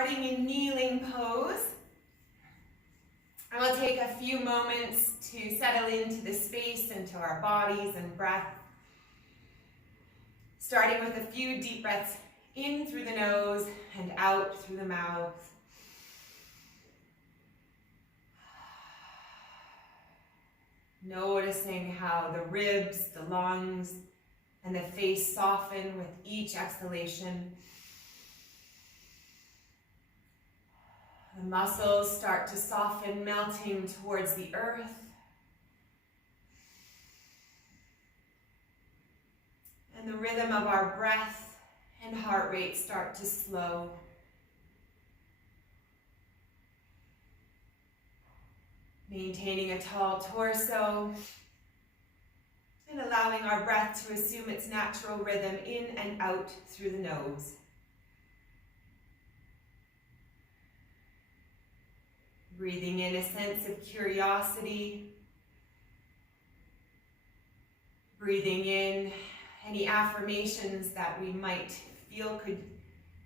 starting in kneeling pose. And we'll take a few moments to settle into the space, into our bodies and breath. Starting with a few deep breaths in through the nose and out through the mouth. Noticing how the ribs, the lungs, and the face soften with each exhalation. The muscles start to soften, melting towards the earth. And the rhythm of our breath and heart rate start to slow. Maintaining a tall torso and allowing our breath to assume its natural rhythm in and out through the nose. Breathing in a sense of curiosity. Breathing in any affirmations that we might feel could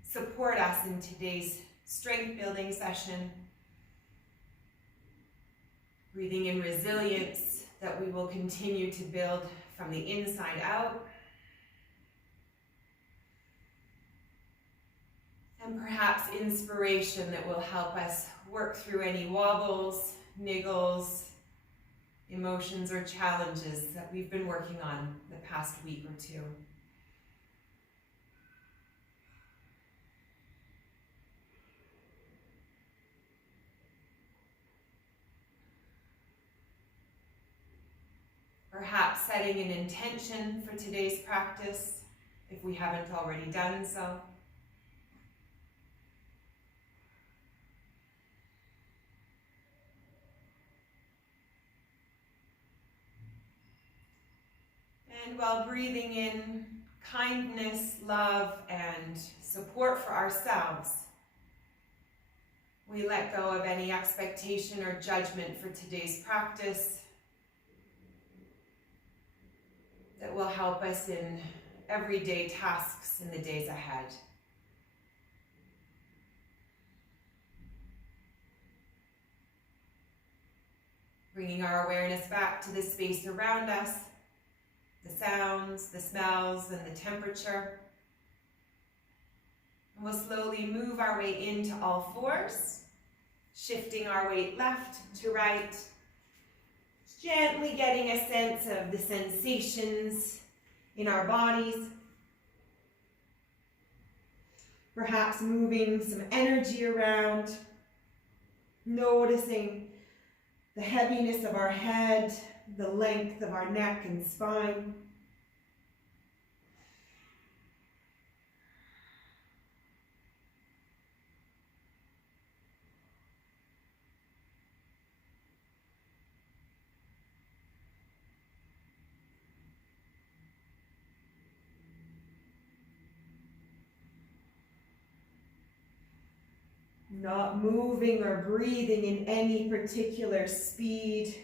support us in today's strength building session. Breathing in resilience that we will continue to build from the inside out. And perhaps inspiration that will help us work through any wobbles, niggles, emotions, or challenges that we've been working on the past week or two. Perhaps setting an intention for today's practice, if we haven't already done so. And while breathing in kindness, love, and support for ourselves, we let go of any expectation or judgment for today's practice that will help us in everyday tasks in the days ahead. Bringing our awareness back to the space around us, the sounds, the smells, and the temperature. And we'll slowly move our way into all fours, shifting our weight left to right, gently getting a sense of the sensations in our bodies. Perhaps moving some energy around, noticing the heaviness of our head, the length of our neck and spine. Not moving or breathing in any particular speed.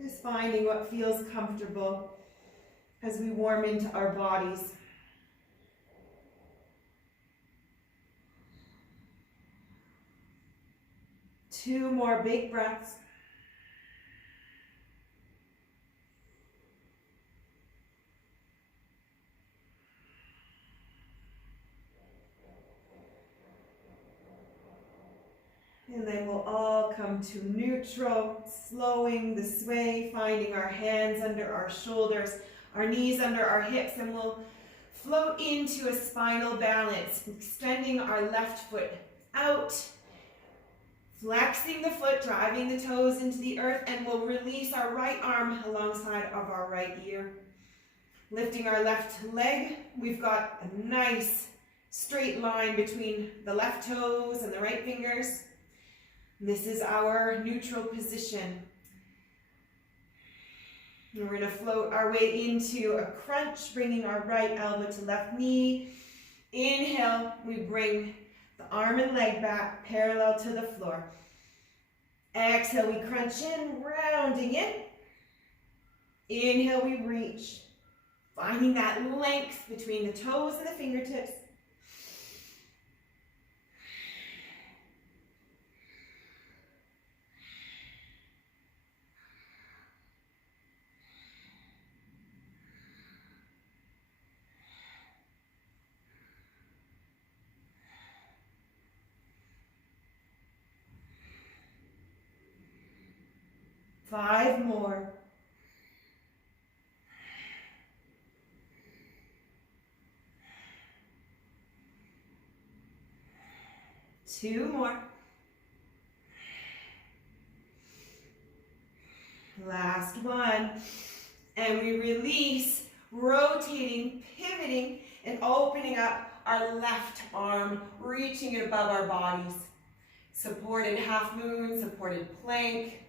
Just finding what feels comfortable as we warm into our bodies. Two more big breaths. And then we'll all come to neutral, slowing the sway, finding our hands under our shoulders, our knees under our hips, and we'll float into a spinal balance, extending our left foot out, flexing the foot, driving the toes into the earth, and we'll release our right arm alongside of our right ear. Lifting our left leg, we've got a nice straight line between the left toes and the right fingers. This is our neutral position. And we're going to float our way into a crunch, bringing our right elbow to left knee. Inhale, we bring the arm and leg back parallel to the floor. Exhale, we crunch in, rounding in. Inhale, we reach Finding that length between the toes and the fingertips. Five more. Two more. Last one. And we release, rotating, pivoting, and opening up our left arm, reaching it above our bodies. Supported half moon, supported plank.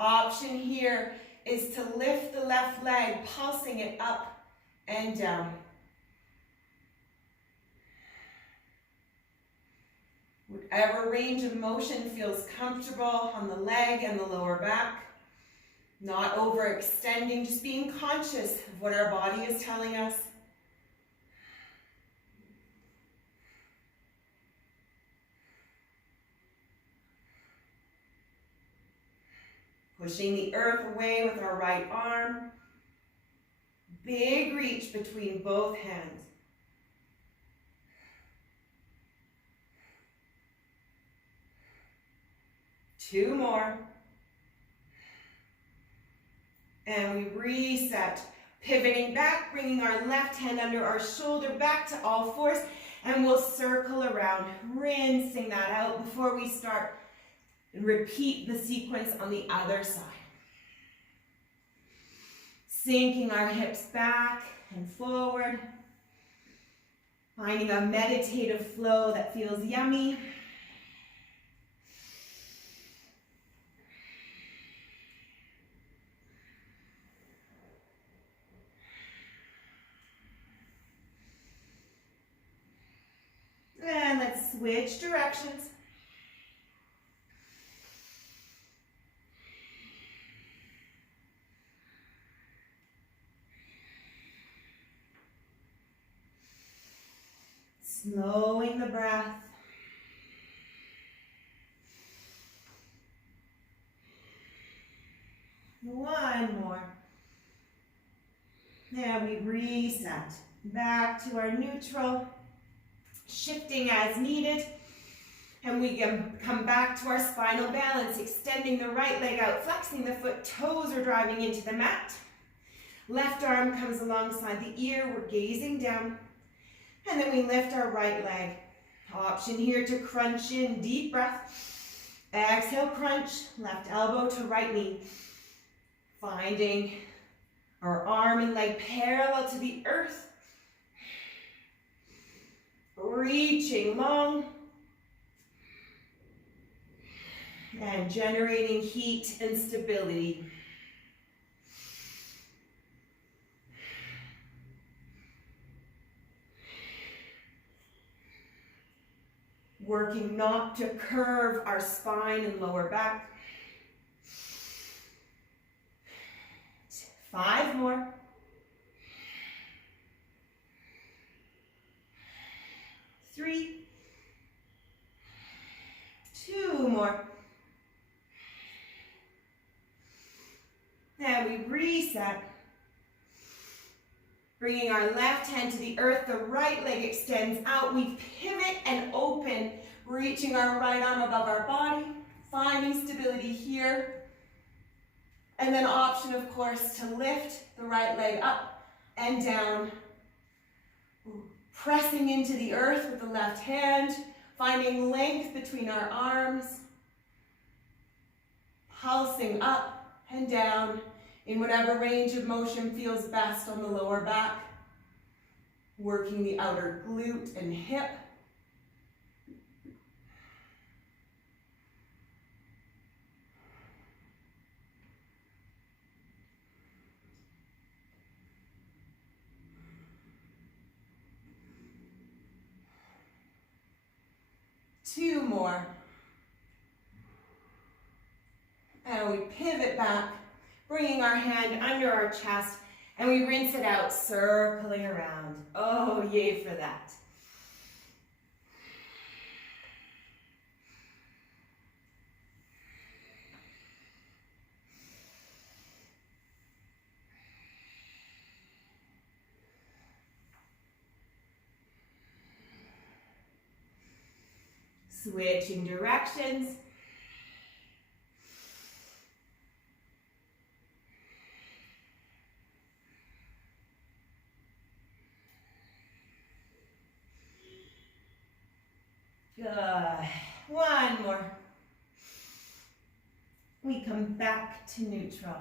Option here is to lift the left leg, pulsing it up and down. Whatever range of motion feels comfortable on the leg and the lower back. Not overextending, just being conscious of what our body is telling us. Pushing the earth away with our right arm. Big reach between both hands. Two more. And we reset, pivoting back, bringing our left hand under our shoulder back to all fours, and we'll circle around, rinsing that out before we start. And repeat the sequence on the other side. Sinking our hips back and forward. Finding a meditative flow that feels yummy. And let's switch directions. Slowing the breath. One more. Now we reset back to our neutral, shifting as needed. And we can come back to our spinal balance, extending the right leg out, flexing the foot, toes are driving into the mat. Left arm comes alongside the ear, we're gazing down. And then we lift our right leg. Option here to crunch in, deep breath. Exhale, crunch, left elbow to right knee. Finding our arm and leg parallel to the earth. Reaching long. And generating heat and stability. Working not to curve our spine and lower back. 5 more. 3. 2 more. Now we reset. Bringing our left hand to the earth, the right leg extends out. We pivot and open, reaching our right arm above our body, finding stability here. And then option, of course, to lift the right leg up and down. Pressing into the earth with the left hand, finding length between our arms. Pulsing up and down in whatever range of motion feels best on the lower back. Working the outer glute and hip. Two more. And we pivot back, bringing our hand under our chest, and we rinse it out, circling around. Oh, yay for that. Switching directions. Good. One more. We come back to neutral.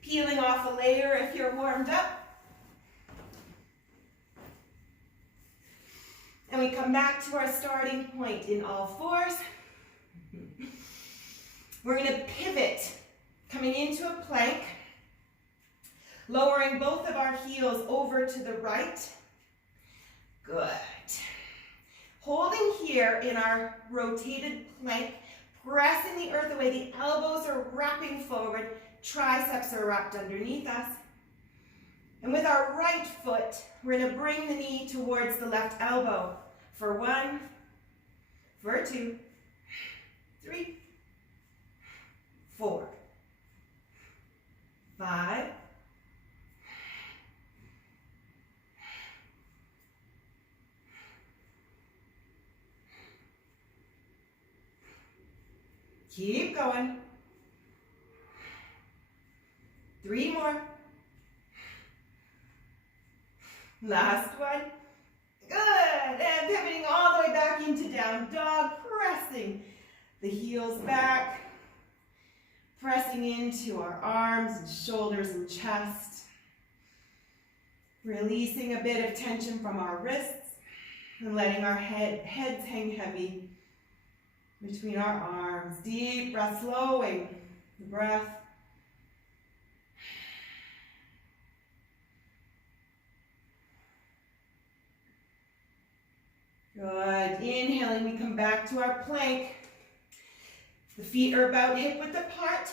Peeling off a layer if you're warmed up. And we come back to our starting point in all fours. We're going to pivot, coming into a plank, lowering both of our heels over to the right. Good. Holding here in our rotated plank, pressing the earth away. The elbows are wrapping forward, triceps are wrapped underneath us. And with our right foot, we're going to bring the knee towards the left elbow. For 1, for 2, 3, 4, 5, 'Keep going. 3 more. Last one. Good. And pivoting all the way back into down dog, pressing the heels back, pressing into our arms and shoulders and chest, releasing a bit of tension from our wrists and letting our heads hang heavy between our arms. Deep breath, slowing the breath. Good. Inhaling, we come back to our plank. The feet are about hip-width apart,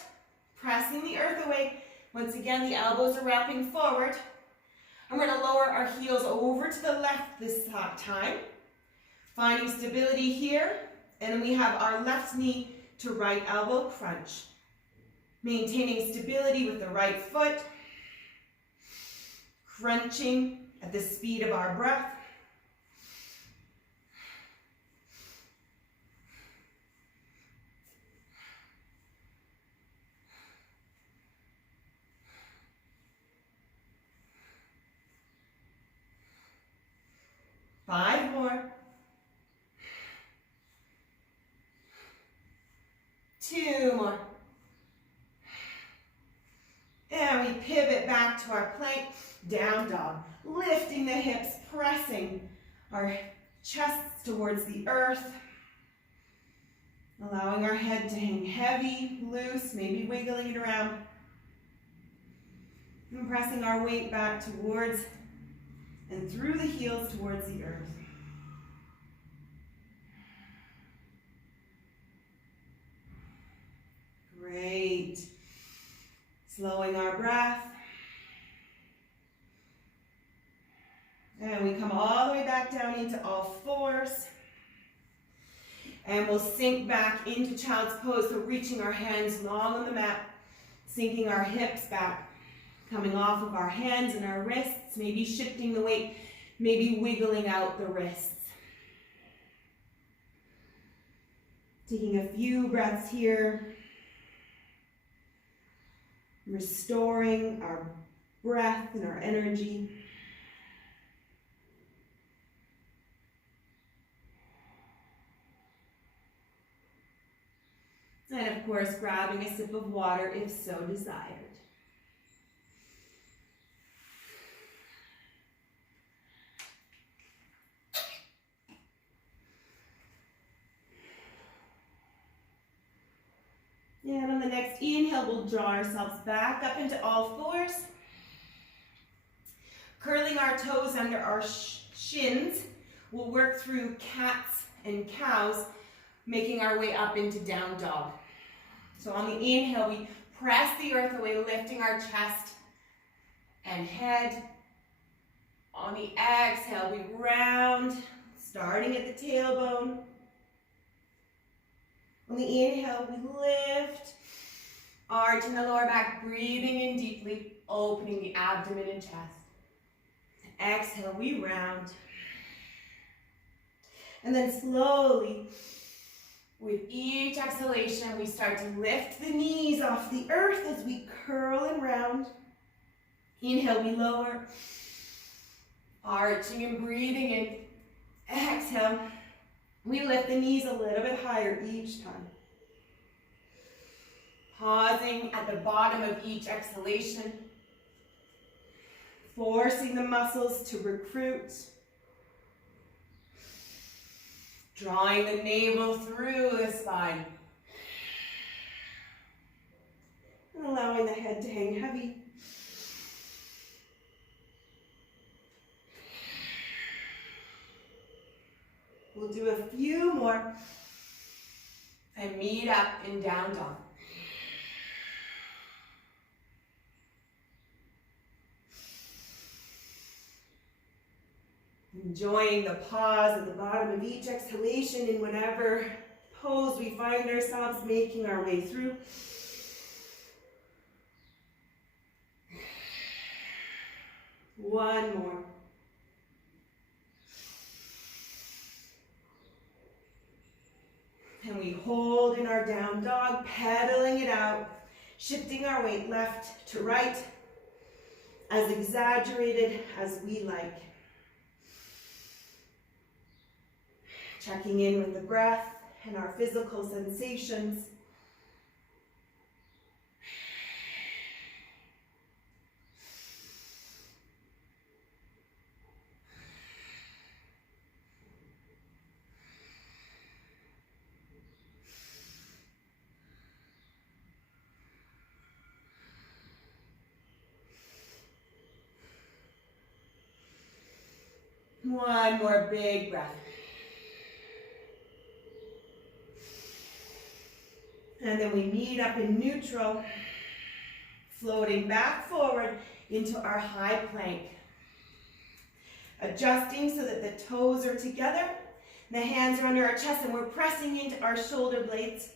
pressing the earth away. Once again, the elbows are wrapping forward. And we're going to lower our heels over to the left this time, finding stability here. And then we have our left knee to right elbow crunch. Maintaining stability with the right foot, crunching at the speed of our breath. Five more. 2 more. And we pivot back to our plank, down dog. Lifting the hips, pressing our chests towards the earth. Allowing our head to hang heavy, loose, maybe wiggling it around. And pressing our weight back towards and through the heels towards the earth. Great. Slowing our breath. And we come all the way back down into all fours. And we'll sink back into child's pose, so reaching our hands long on the mat, sinking our hips back. Coming off of our hands and our wrists, maybe shifting the weight, maybe wiggling out the wrists. Taking a few breaths here. Restoring our breath and our energy. And of course, grabbing a sip of water if so desired. And on the next inhale, we'll draw ourselves back up into all fours. Curling our toes under our shins. We'll work through cats and cows, making our way up into down dog. So on the inhale, we press the earth away, lifting our chest and head. On the exhale, we round, starting at the tailbone. On the inhale, we lift, arch in the lower back, breathing in deeply, opening the abdomen and chest. Exhale, we round. And then slowly, with each exhalation, we start to lift the knees off the earth as we curl and round. Inhale, we lower, arching and breathing in. Exhale, we lift the knees a little bit higher each time. Pausing at the bottom of each exhalation, forcing the muscles to recruit. Drawing the navel through the spine. And allowing the head to hang heavy. We'll do a few more and meet up in down dog. Enjoying the pause at the bottom of each exhalation in whatever pose we find ourselves making our way through. One more. And we hold in our down dog, pedaling it out, shifting our weight left to right, as exaggerated as we like. Checking in with the breath and our physical sensations. One more big breath. And then we meet up in neutral, floating back forward into our high plank. Adjusting so that the toes are together, the hands are under our chest, and we're pressing into our shoulder blades.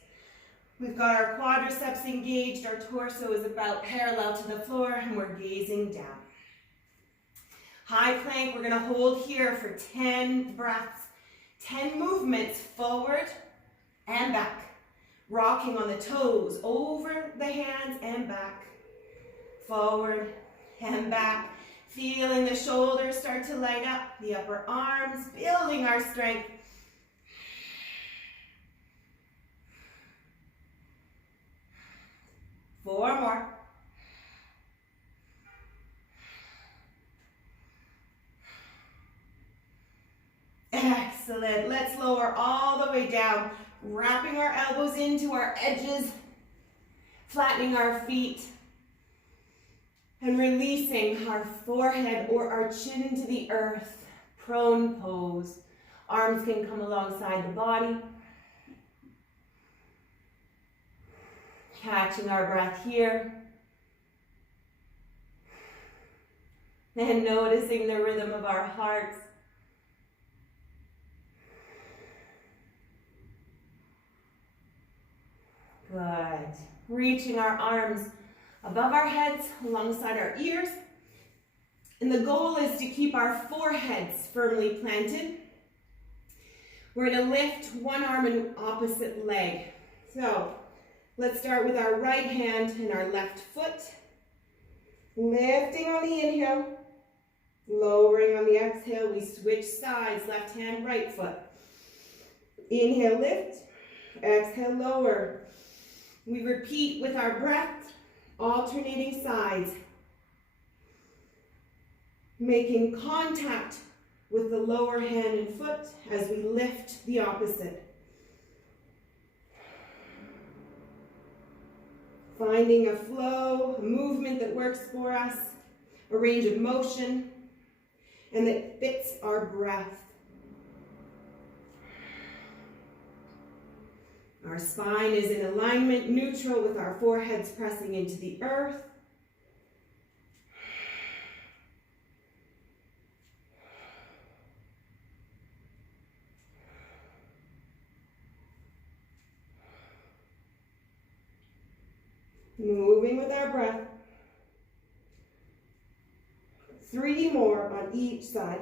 We've got our quadriceps engaged, our torso is about parallel to the floor, and we're gazing down. High plank, we're gonna hold here for 10 breaths, 10 movements forward and back. Rocking on the toes, over the hands and back. Forward and back. Feeling the shoulders start to light up, the upper arms, building our strength. Four more. Excellent. Let's lower all the way down, wrapping our elbows into our edges, flattening our feet, and releasing our forehead or our chin to the earth. Prone pose. Arms can come alongside the body. Catching our breath here. And noticing the rhythm of our hearts. Good. Reaching our arms above our heads, alongside our ears. And the goal is to keep our foreheads firmly planted. We're going to lift one arm and opposite leg. So let's start with our right hand and our left foot. Lifting on the inhale, lowering on the exhale. We switch sides, left hand, right foot. Inhale, lift. Exhale, lower. We repeat with our breath, alternating sides. Making contact with the lower hand and foot as we lift the opposite. Finding a flow, a movement that works for us, a range of motion, and that fits our breath. Our spine is in alignment, neutral, with our foreheads pressing into the earth. Moving with our breath. 3 more on each side.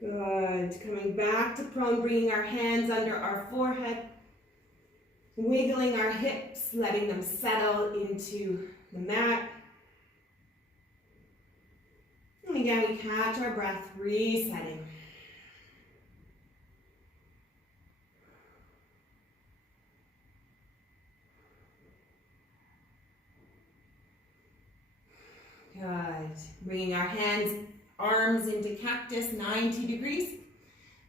Good. Coming back to prone, bringing our hands under our forehead, wiggling our hips, letting them settle into the mat. And again, we catch our breath, resetting. Good. Bringing our hands, arms into cactus, 90 degrees.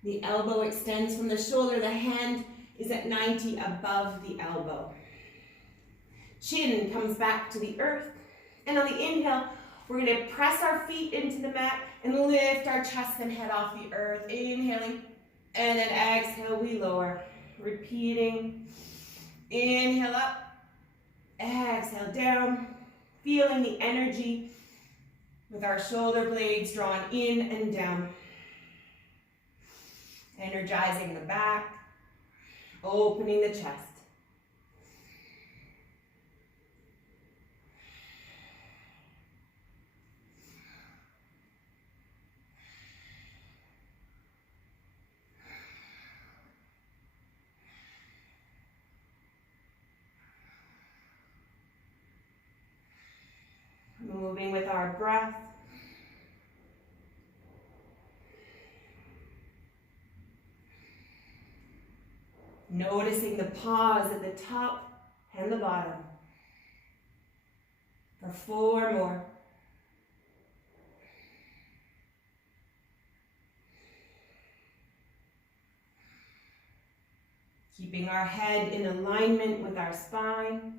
The elbow extends from the shoulder. The hand is at 90 above the elbow. Chin comes back to the earth. And on the inhale, we're going to press our feet into the mat and lift our chest and head off the earth. Inhaling. And then exhale, we lower. Repeating. Inhale up. Exhale down. Feeling the energy with our shoulder blades drawn in and down. Energizing the back. Opening the chest. Moving with our breath. Noticing the pause at the top and the bottom. For 4 more. Keeping our head in alignment with our spine.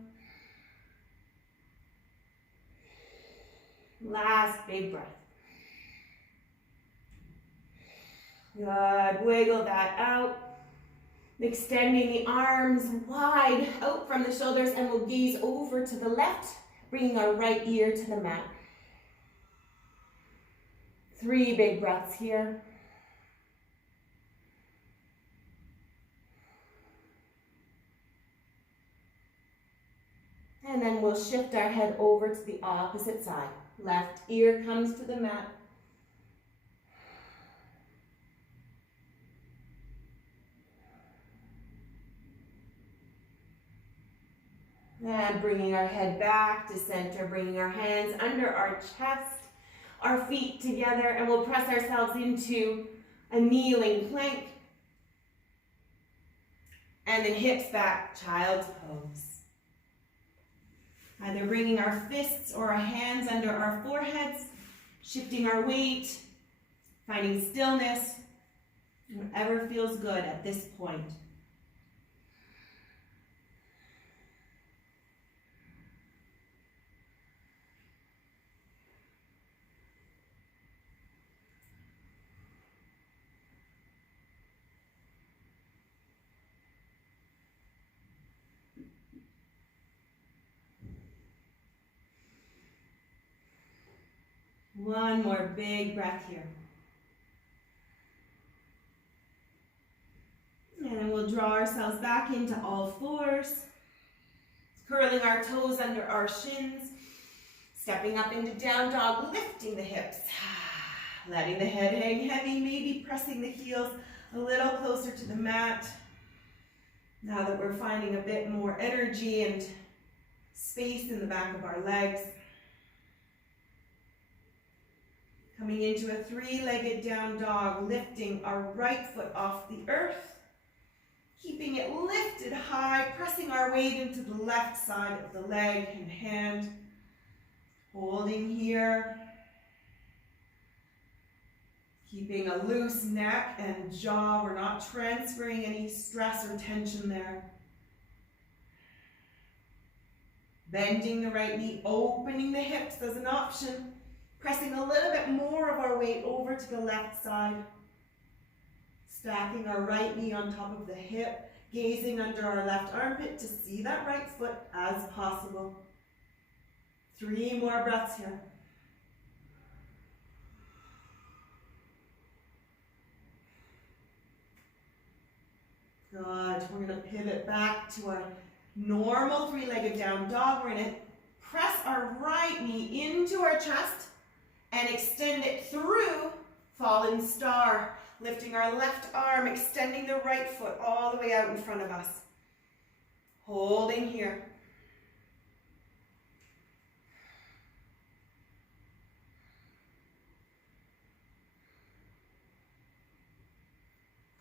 Last big breath. Good. Wiggle that out. Extending the arms wide out from the shoulders, and we'll gaze over to the left, bringing our right ear to the mat. 3 big breaths here. And then we'll shift our head over to the opposite side. Left ear comes to the mat. And bringing our head back to center, bringing our hands under our chest, our feet together, and we'll press ourselves into a kneeling plank. And then hips back, child's pose. Either bringing our fists or our hands under our foreheads, shifting our weight, finding stillness, whatever feels good at this point. One more big breath here. And then we'll draw ourselves back into all fours, curling our toes under our shins, stepping up into down dog, lifting the hips, letting the head hang heavy, maybe pressing the heels a little closer to the mat. Now that we're finding a bit more energy and space in the back of our legs. Coming into a 3-legged down dog, lifting our right foot off the earth, keeping it lifted high, pressing our weight into the left side of the leg and hand, holding here. Keeping a loose neck and jaw. We're not transferring any stress or tension there. Bending the right knee, opening the hips as an option. Pressing a little bit more of our weight over to the left side. Stacking our right knee on top of the hip. Gazing under our left armpit to see that right foot as possible. 3 more breaths here. Good. We're going to pivot back to our normal 3-legged down dog. We're going to press our right knee into our chest and extend it through fallen star. Lifting our left arm, extending the right foot all the way out in front of us. Holding here.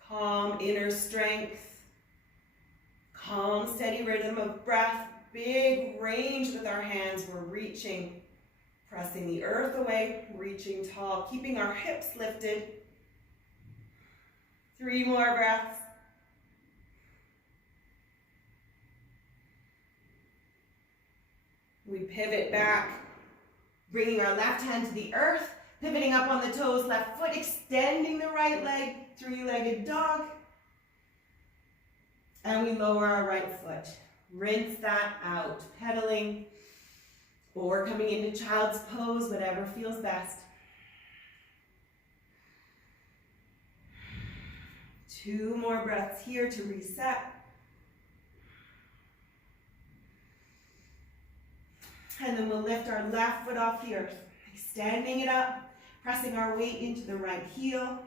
Calm inner strength. Calm, steady rhythm of breath. Big range with our hands. We're reaching. Pressing the earth away, reaching tall. Keeping our hips lifted. 3 more breaths. We pivot back, bringing our left hand to the earth, pivoting up on the toes, left foot, extending the right leg, 3-legged dog. And we lower our right foot. Rinse that out, pedaling or coming into child's pose, whatever feels best. 2 more breaths here to reset. And then we'll lift our left foot off the earth, extending it up, pressing our weight into the right heel.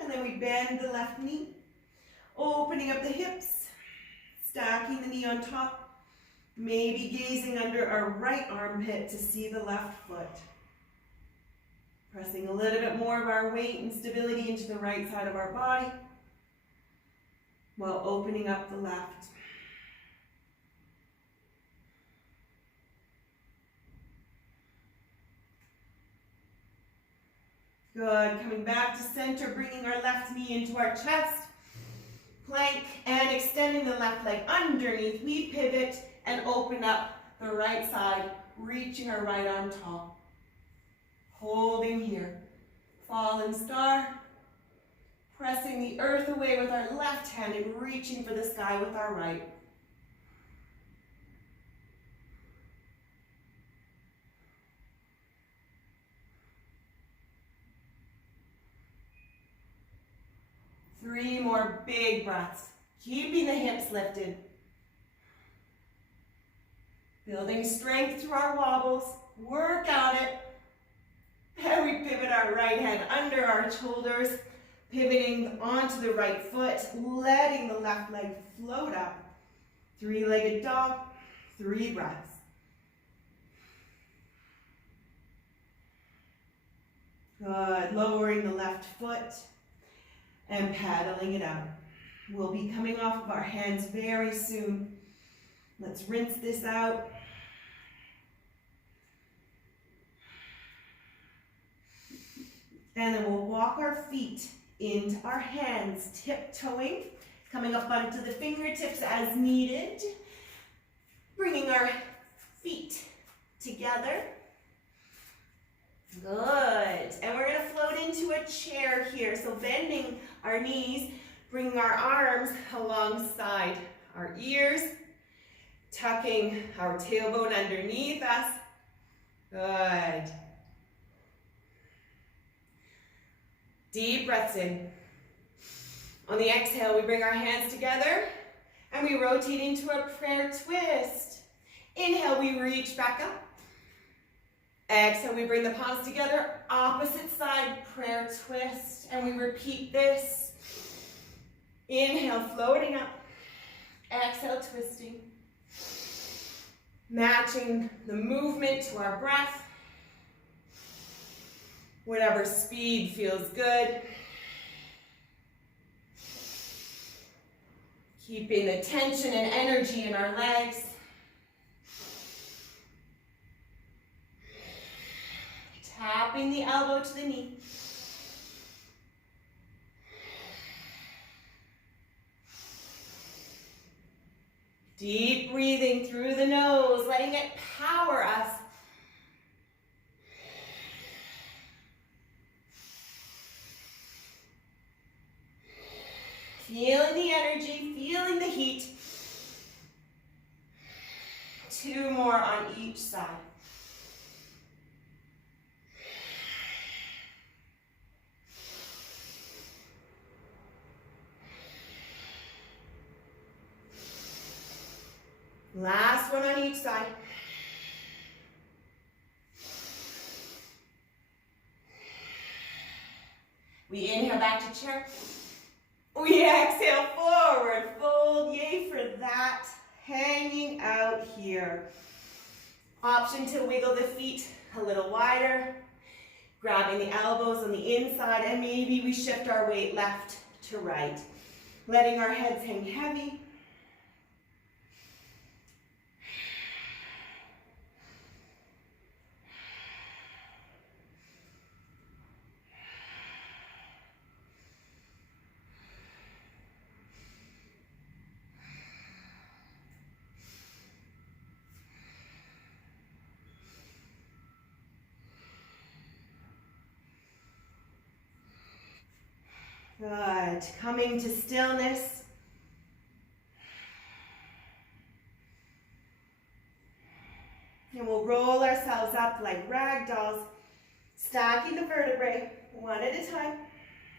And then we bend the left knee, opening up the hips, stacking the knee on top. Maybe gazing under our right armpit to see the left foot. Pressing a little bit more of our weight and stability into the right side of our body while opening up the left. Good. Coming back to center, bringing our left knee into our chest. Plank and extending the left leg underneath. We pivot and open up the right side, reaching our right arm tall. Holding here. Fallen star. Pressing the earth away with our left hand and reaching for the sky with our right. Three more big breaths. Keeping the hips lifted. Building strength through our wobbles. Work on it. And we pivot our right hand under our shoulders. Pivoting onto the right foot. Letting the left leg float up. 3-legged dog. 3 breaths. Good. Lowering the left foot. And paddling it out. We'll be coming off of our hands very soon. Let's rinse this out. And then we'll walk our feet into our hands, tiptoeing, coming up onto the fingertips as needed. Bringing our feet together. Good. And we're going to float into a chair here. So bending our knees, bringing our arms alongside our ears, tucking our tailbone underneath us. Good. Deep breaths in. On the exhale, we bring our hands together and we rotate into a prayer twist. Inhale, we reach back up. Exhale, we bring the palms together, opposite side, prayer twist, and we repeat this. Inhale, floating up. Exhale, twisting. Matching the movement to our breath. Whatever speed feels good. Keeping the tension and energy in our legs. Tapping the elbow to the knee. Deep breathing through the nose, letting it power us. Feeling the energy, feeling the heat. 2 more on each side. Last one on each side. We inhale back to chair. We exhale forward, fold, yay for that. Hanging out here. Option to wiggle the feet a little wider, grabbing the elbows on the inside, and maybe we shift our weight left to right, letting our heads hang heavy. Good. Coming to stillness. And we'll roll ourselves up like rag dolls, stacking the vertebrae one at a time,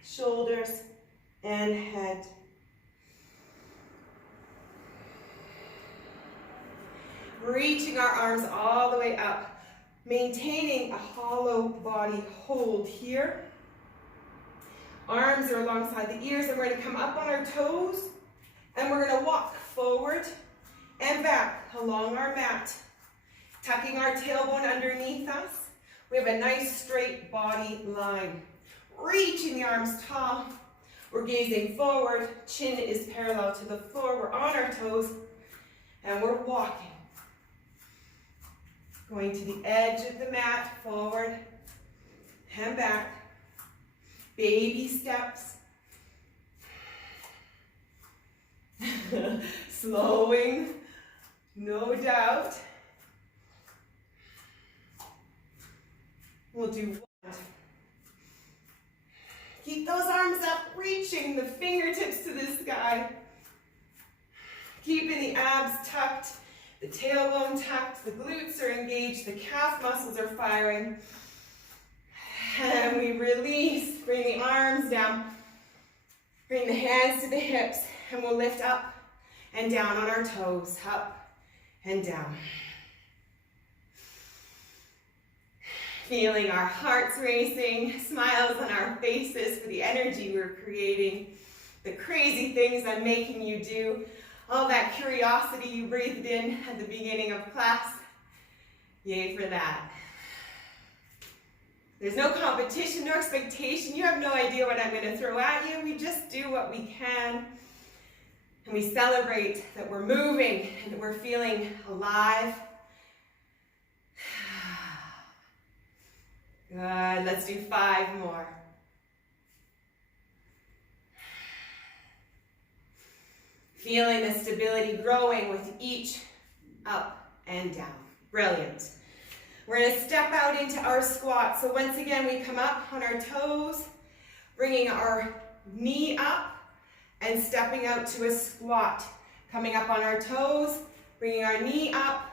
shoulders and head. Reaching our arms all the way up, maintaining a hollow body hold here. Arms are alongside the ears, and we're going to come up on our toes, and we're going to walk forward and back along our mat, tucking our tailbone underneath us. We have a nice straight body line. Reaching the arms tall. We're gazing forward. Chin is parallel to the floor. We're on our toes, and we're walking. Going to the edge of the mat, forward and back. Baby steps. Slowing, no doubt. We'll do 1. Keep those arms up, reaching the fingertips to the sky. Keeping the abs tucked, the tailbone tucked, the glutes are engaged, the calf muscles are firing. And we release, bring the arms down, bring the hands to the hips, and we'll lift up and down on our toes, up and down. Feeling our hearts racing, smiles on our faces for the energy we're creating, the crazy things I'm making you do, all that curiosity you breathed in at the beginning of class. Yay for that. There's no competition, no expectation. You have no idea what I'm going to throw at you. We just do what we can. And we celebrate that we're moving and that we're feeling alive. Good. Let's do 5 more. Feeling the stability growing with each up and down. Brilliant. We're going to step out into our squat. So once again, we come up on our toes, bringing our knee up and stepping out to a squat. Coming up on our toes, bringing our knee up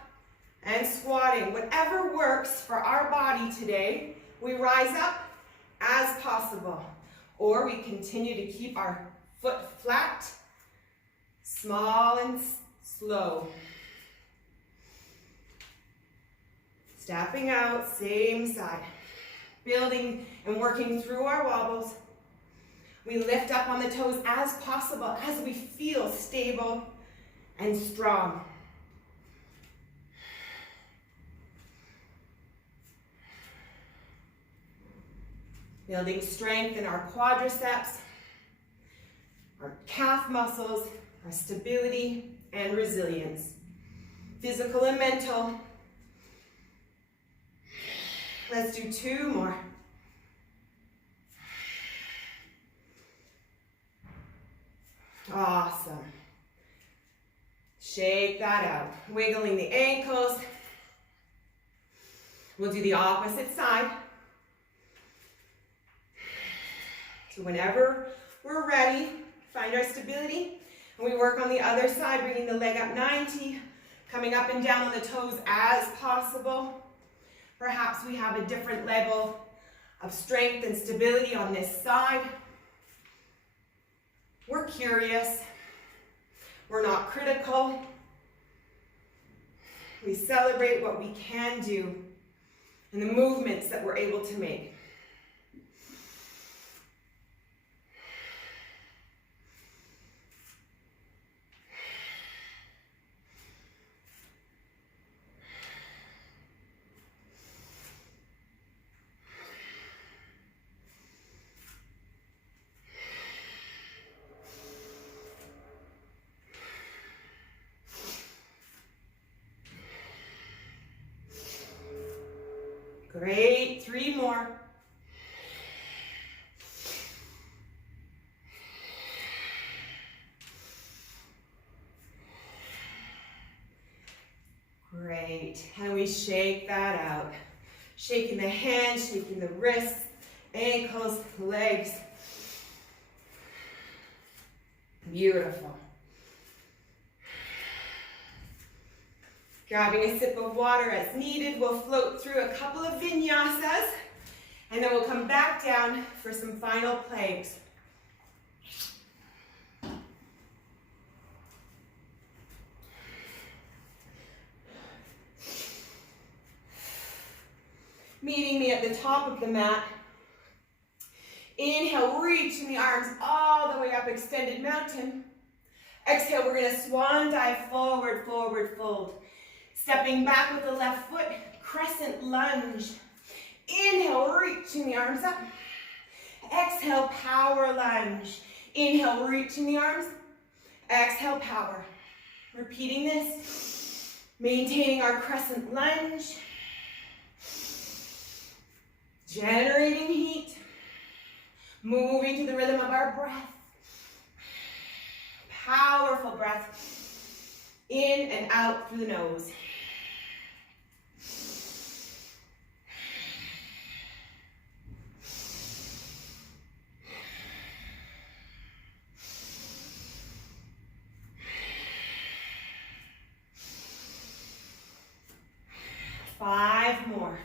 and squatting. Whatever works for our body today, we rise up as possible. Or we continue to keep our foot flat, small and slow. Stepping out, same side. Building and working through our wobbles. We lift up on the toes as possible as we feel stable and strong. Building strength in our quadriceps, our calf muscles, our stability and resilience, physical and mental. Let's do 2 more. Awesome. Shake that out. Wiggling the ankles. We'll do the opposite side. So whenever we're ready, find our stability, and we work on the other side, bringing the leg up 90, coming up and down on the toes as possible. Perhaps we have a different level of strength and stability on this side. We're curious. We're not critical. We celebrate what we can do and the movements that we're able to make. Great, 3 more. Great, and we shake that out. Shaking the hands, shaking the wrists, ankles, legs. Beautiful. Grabbing a sip of water as needed, we'll float through a couple of vinyasas, and then we'll come back down for some final planks. Meeting me at the top of the mat. Inhale, reaching the arms all the way up, extended mountain. Exhale, we're going to swan dive forward, forward fold. Stepping back with the left foot, crescent lunge. Inhale, reaching the arms up. Exhale, power lunge. Inhale, reaching the arms. Exhale, power. Repeating this, maintaining our crescent lunge. Generating heat. Moving to the rhythm of our breath. Powerful breath. In and out through the nose. Five more.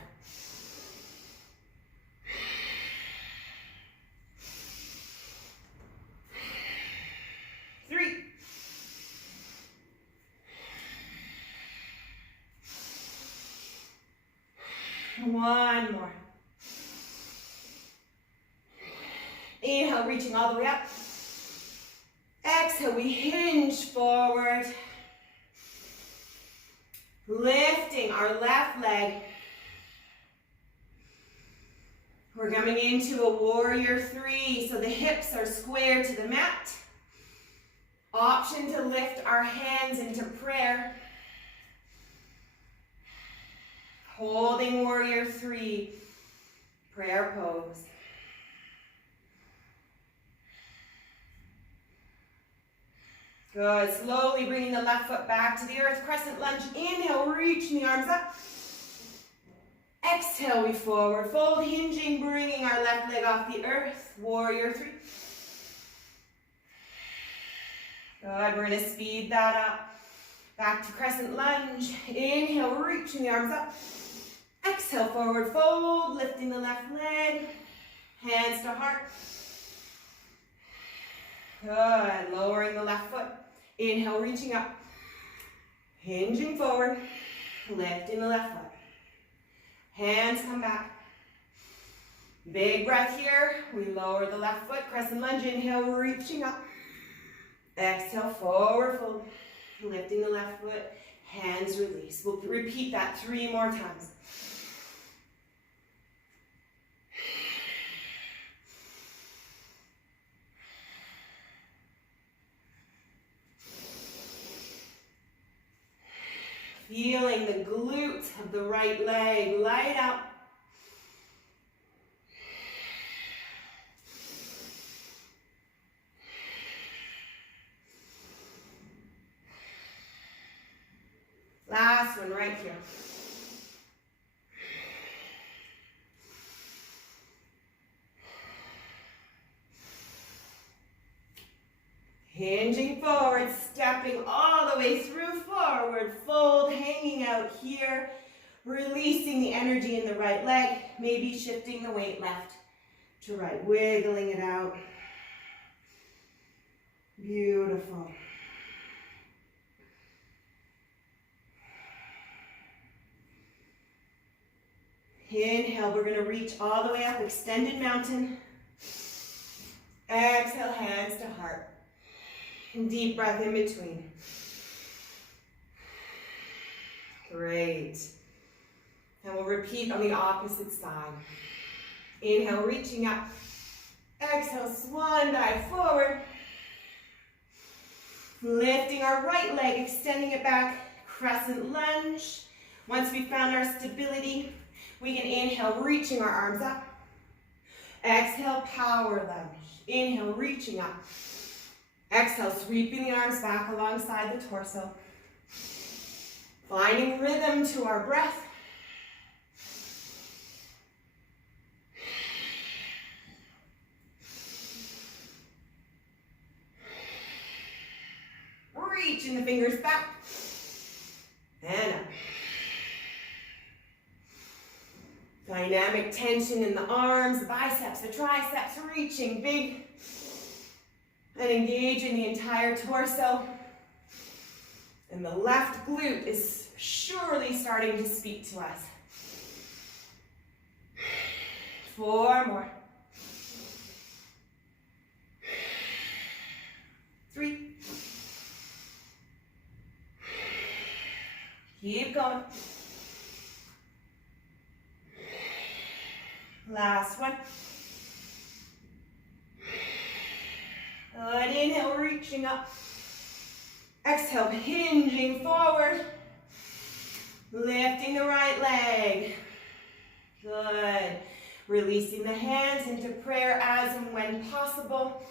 Three. One more. Inhale, reaching all the way up. Exhale, we hinge forward. Lifting our left leg. We're coming into a warrior 3, so the hips are square to the mat. Option to lift our hands into prayer. Holding warrior 3, prayer pose. Good, slowly bringing the left foot back to the earth, crescent lunge. Inhale, reaching the arms up. Exhale, we forward fold, hinging, bringing our left leg off the earth, warrior 3. Good, we're going to speed that up. Back to crescent lunge. Inhale, reaching the arms up. Exhale, forward fold, lifting the left leg. Hands to heart. Good, lowering the left foot. Inhale, reaching up. Hinging forward, lifting the left foot. Hands come back. Big breath here. We lower the left foot, crescent lunge. Inhale, reaching up. Exhale, forward fold. Lifting the left foot, hands release. We'll repeat that 3 more times. Feeling the glute of the right leg light up. Last one right here. Hinging forward, stepping all the way through forward fold, hanging out here, releasing the energy in the right leg, maybe shifting the weight left to right, wiggling it out. Beautiful. Inhale, we're going to reach all the way up, extended mountain. Exhale, hands to heart. And deep breath in between. Great. And we'll repeat on the opposite side. Inhale, reaching up. Exhale, swan dive forward. Lifting our right leg, extending it back, crescent lunge. Once we've found our stability, we can inhale, reaching our arms up. Exhale, power lunge. Inhale, reaching up. Exhale, sweeping the arms back alongside the torso. Finding rhythm to our breath. Reaching the fingers back. And up. Dynamic tension in the arms, the biceps, the triceps, reaching big. And engaging the entire torso. And the left glute is surely starting to speak to us. 4 more. 3. Keep going. Last one. Good. Inhale, reaching up. Exhale, hinging forward. Lifting the right leg. Good. Releasing the hands into prayer as and when possible.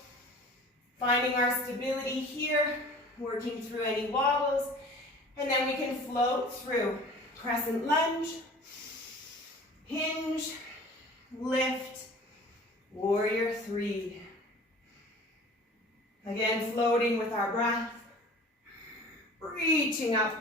Finding our stability here. Working through any wobbles. And then we can float through. Crescent lunge. Hinge. Lift. Warrior 3. Again, floating with our breath. Reaching up.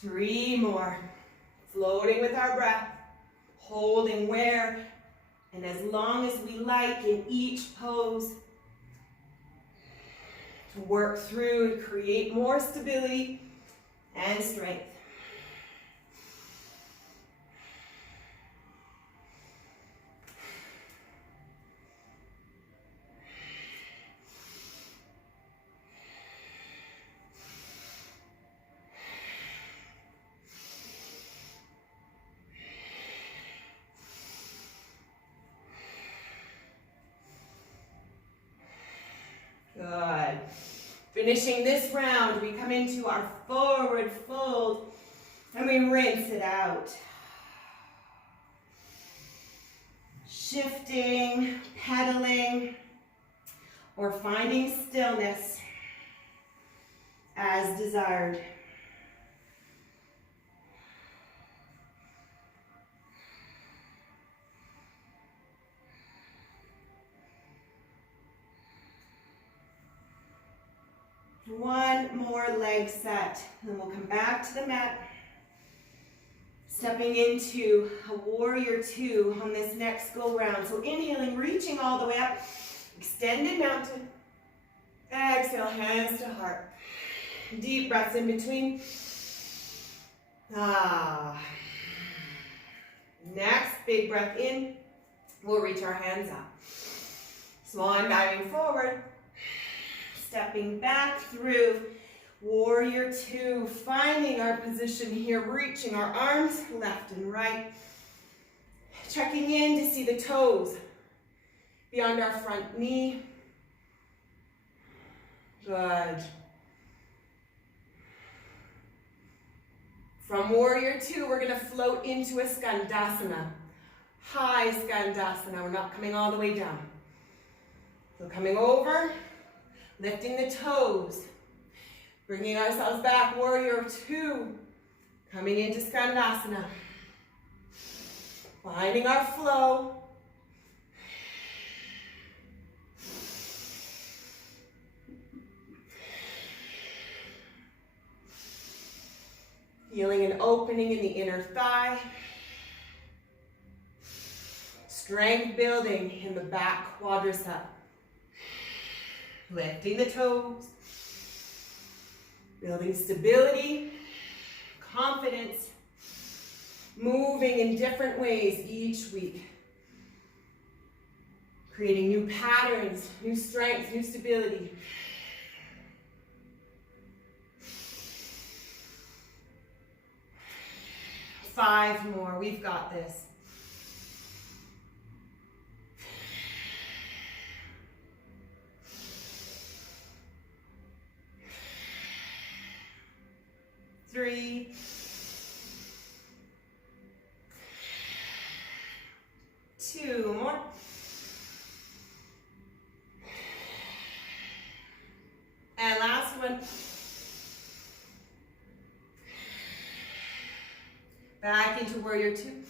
Three more. Floating with our breath. Holding where and as long as we like in each pose. To work through and create more stability and strength. Good. Finishing this round, we come into our forward fold and we rinse it out. Shifting, pedaling, or finding stillness as desired. One more leg set, then we'll come back to the mat. Stepping into a warrior two on this next go round. So inhaling, reaching all the way up, extended mountain. Exhale, hands to heart. Deep breaths in between. Next, big breath in. We'll reach our hands up. Swan diving forward. Stepping back through warrior two. Finding our position here. Reaching our arms left and right. Checking in to see the toes beyond our front knee. Good. From warrior two, we're going to float into a skandasana. High skandasana. We're not coming all the way down. So coming over, lifting the toes, bringing ourselves back, warrior two, coming into skandasana. Finding our flow. Feeling an opening in the inner thigh. Strength building in the back quadricep. Lifting the toes. Building stability, confidence. Moving in different ways each week. Creating new patterns, new strength, new stability. Five more, we've got this. Three. Two more. And last one. Back into warrior two.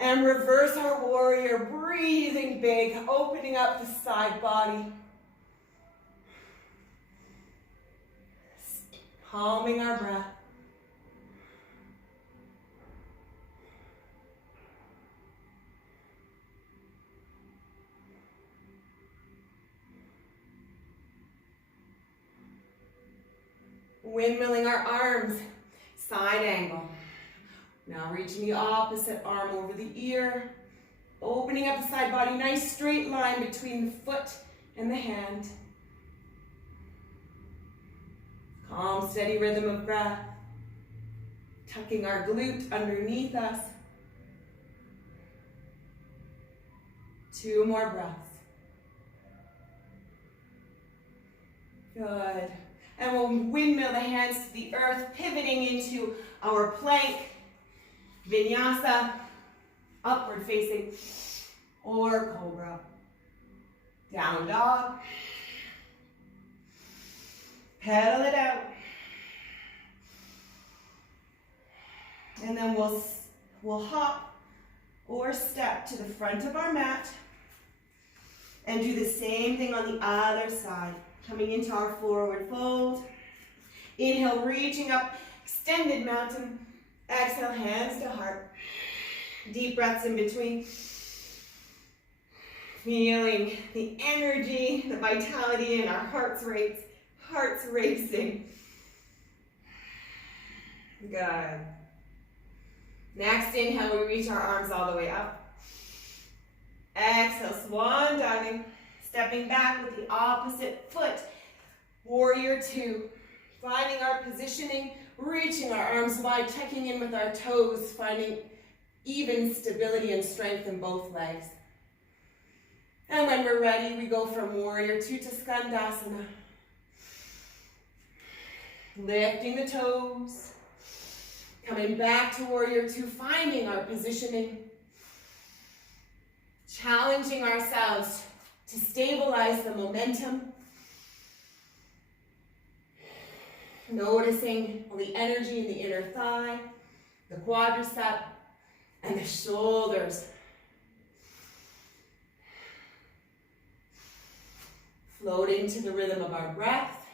And reverse our warrior, breathing big, opening up the side body. Calming our breath. Windmilling our arms, side angle. Now reaching the opposite arm over the ear, opening up the side body, nice straight line between the foot and the hand. Calm, steady rhythm of breath. Tucking our glute underneath us. Two more breaths. Good. And we'll windmill the hands to the earth, pivoting into our plank, vinyasa, upward facing, or cobra. Down dog. Pedal it out. And then we'll hop or step to the front of our mat and do the same thing on the other side. Coming into our forward fold. Inhale, reaching up, extended mountain. Exhale, hands to heart. Deep breaths in between. Feeling the energy, the vitality in our hearts racing. Good. Next inhale, we reach our arms all the way up. Exhale, swan diving. Stepping back with the opposite foot. Warrior two. Finding our positioning, reaching our arms wide, checking in with our toes, finding even stability and strength in both legs. And when we're ready, we go from warrior two to skandasana. Lifting the toes. Coming back to warrior two, finding our positioning. Challenging ourselves to stabilize the momentum. Noticing the energy in the inner thigh, the quadricep, and the shoulders. Floating to the rhythm of our breath.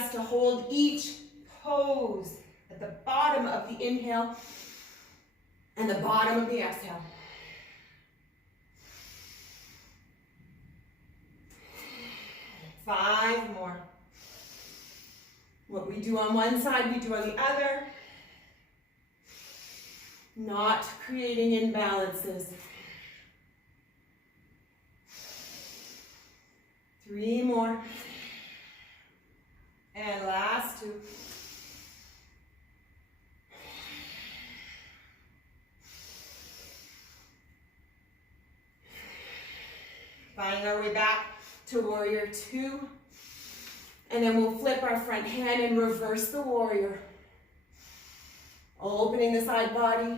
us to hold each pose at the bottom of the inhale and the bottom of the exhale. Five more. What we do on one side, we do on the other. Not creating imbalances. 3 more. And last 2. Finding our way back to warrior 2. And then we'll flip our front hand and reverse the warrior. Opening the side body.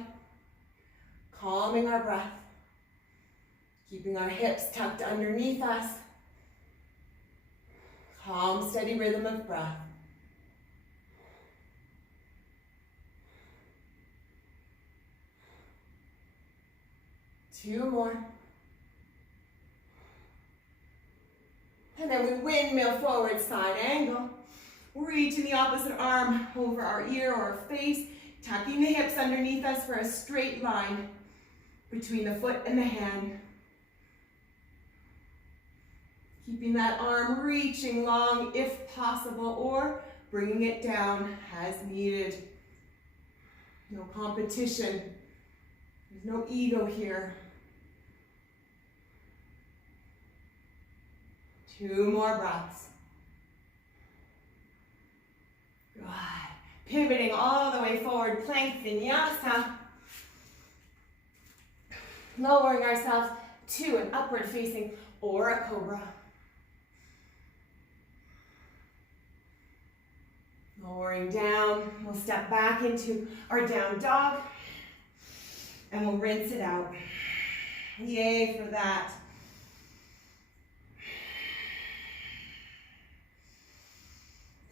Calming our breath. Keeping our hips tucked underneath us. Calm, steady rhythm of breath. Two more. And then we windmill forward, side angle. Reaching the opposite arm over our ear or our face, tucking the hips underneath us for a straight line between the foot and the hand. Keeping that arm reaching long if possible, or bringing it down as needed. No competition. There's no ego here. 2 more breaths. Good. Pivoting all the way forward, plank vinyasa. Lowering ourselves to an upward facing or a cobra. Lowering down, we'll step back into our down dog and we'll rinse it out. Yay for that.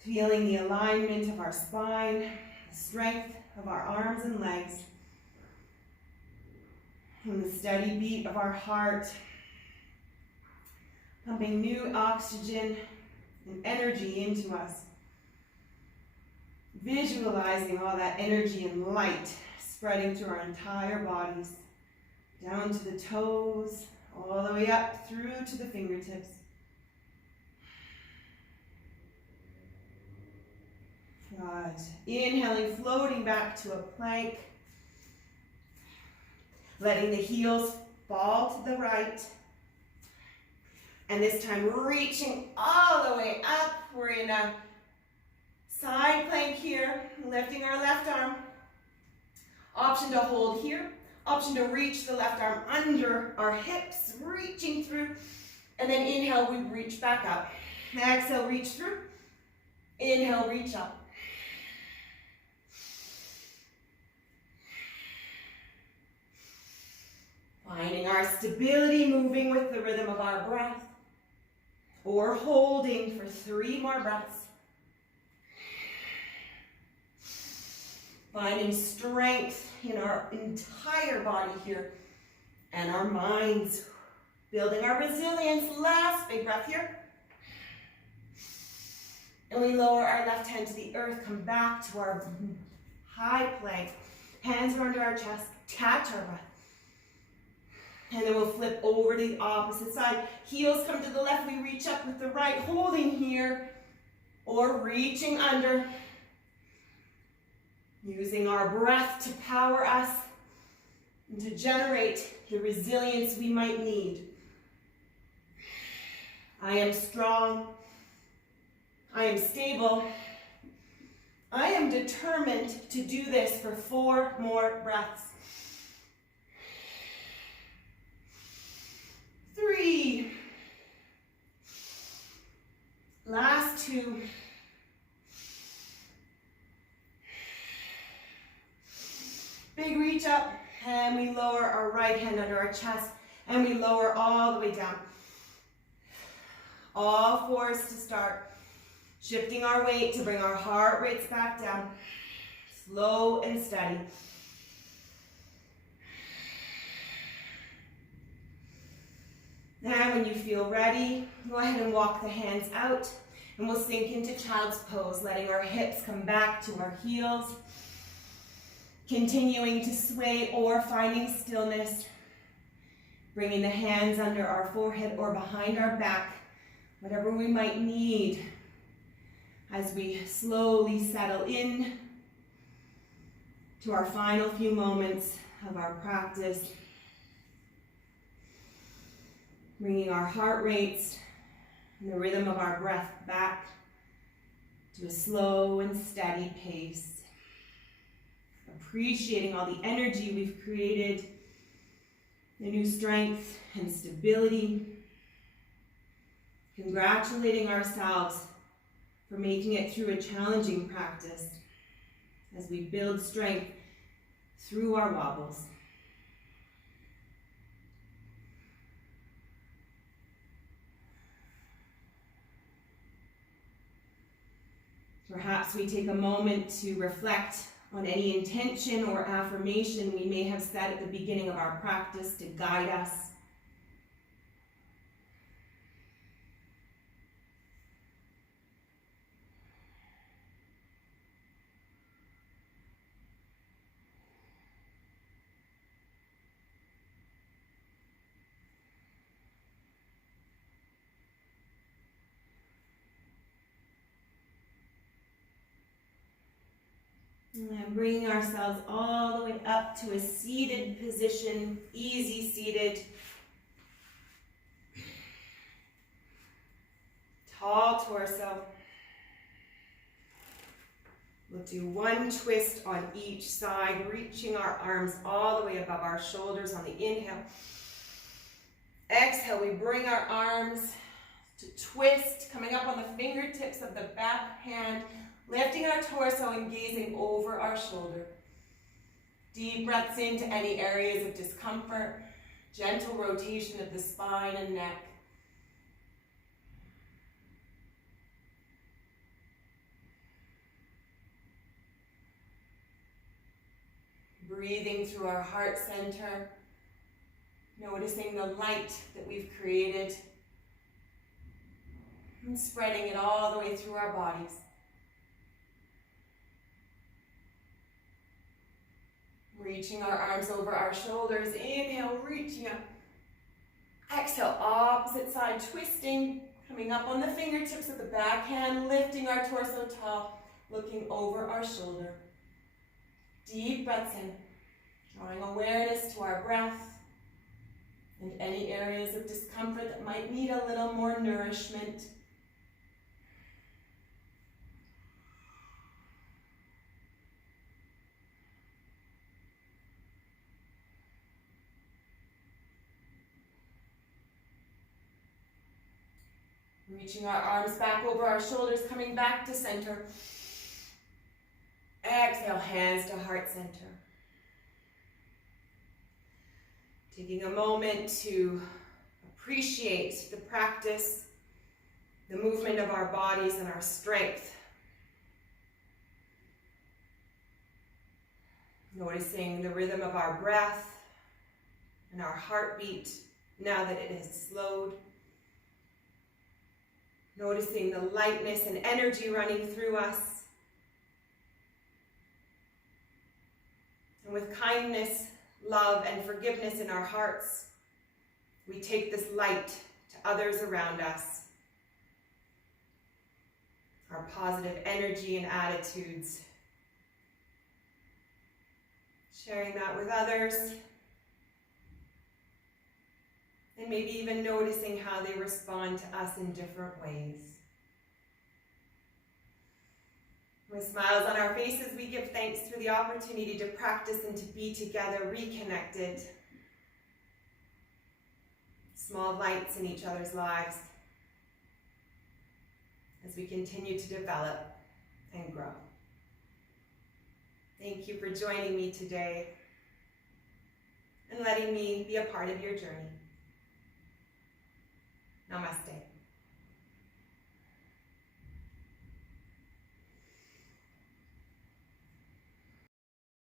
Feeling the alignment of our spine, the strength of our arms and legs, and the steady beat of our heart, pumping new oxygen and energy into us. Visualizing all that energy and light spreading through our entire bodies, down to the toes, all the way up through to the fingertips. Good. Inhaling, floating back to a plank. Letting the heels fall to the right. And this time reaching all the way up. We're in a side plank here, lifting our left arm. Option to hold here. Option to reach the left arm under our hips, reaching through. And then inhale, we reach back up. Exhale, reach through. Inhale, reach up. Finding our stability, moving with the rhythm of our breath. Or holding for 3 more breaths. Finding strength in our entire body here and our minds. Building our resilience. Last big breath here. And we lower our left hand to the earth, come back to our high plank. Hands are under our chest, catch our breath. And then we'll flip over to the opposite side. Heels come to the left, we reach up with the right, holding here, or reaching under. Using our breath to power us and to generate the resilience we might need. I am strong. I am stable. I am determined to do this for 4 more breaths. 3. Last 2. Big reach up, and we lower our right hand under our chest, and we lower all the way down. All 4s to start. Shifting our weight to bring our heart rates back down. Slow and steady. Now when you feel ready, go ahead and walk the hands out. And we'll sink into child's pose, letting our hips come back to our heels, continuing to sway or finding stillness, bringing the hands under our forehead or behind our back, whatever we might need as we slowly settle in to our final few moments of our practice. Bringing our heart rates and the rhythm of our breath back to a slow and steady pace. Appreciating all the energy we've created, the new strength and stability. Congratulating ourselves for making it through a challenging practice as we build strength through our wobbles. Perhaps we take a moment to reflect on any intention or affirmation we may have said at the beginning of our practice to guide us. And bringing ourselves all the way up to a seated position, easy seated. Tall torso. We'll do one twist on each side, reaching our arms all the way above our shoulders on the inhale. Exhale, we bring our arms to twist, coming up on the fingertips of the back hand, lifting our torso and gazing over our shoulder. Deep breaths into any areas of discomfort, gentle rotation of the spine and neck. Breathing through our heart center, noticing the light that we've created, and spreading it all the way through our bodies. Reaching our arms over our shoulders, inhale, reaching up. Exhale, opposite side, twisting, coming up on the fingertips of the back hand, lifting our torso tall, looking over our shoulder. Deep breaths in, drawing awareness to our breath and any areas of discomfort that might need a little more nourishment. Reaching our arms back over our shoulders, coming back to center. Exhale, hands to heart center. Taking a moment to appreciate the practice, the movement of our bodies and our strength. Noticing the rhythm of our breath and our heartbeat now that it has slowed. Noticing the lightness and energy running through us. And with kindness, love, and forgiveness in our hearts, we take this light to others around us. Our positive energy and attitudes. Sharing that with others. And maybe even noticing how they respond to us in different ways. With smiles on our faces, we give thanks for the opportunity to practice and to be together, reconnected. Small lights in each other's lives as we continue to develop and grow. Thank you for joining me today and letting me be a part of your journey. Namaste.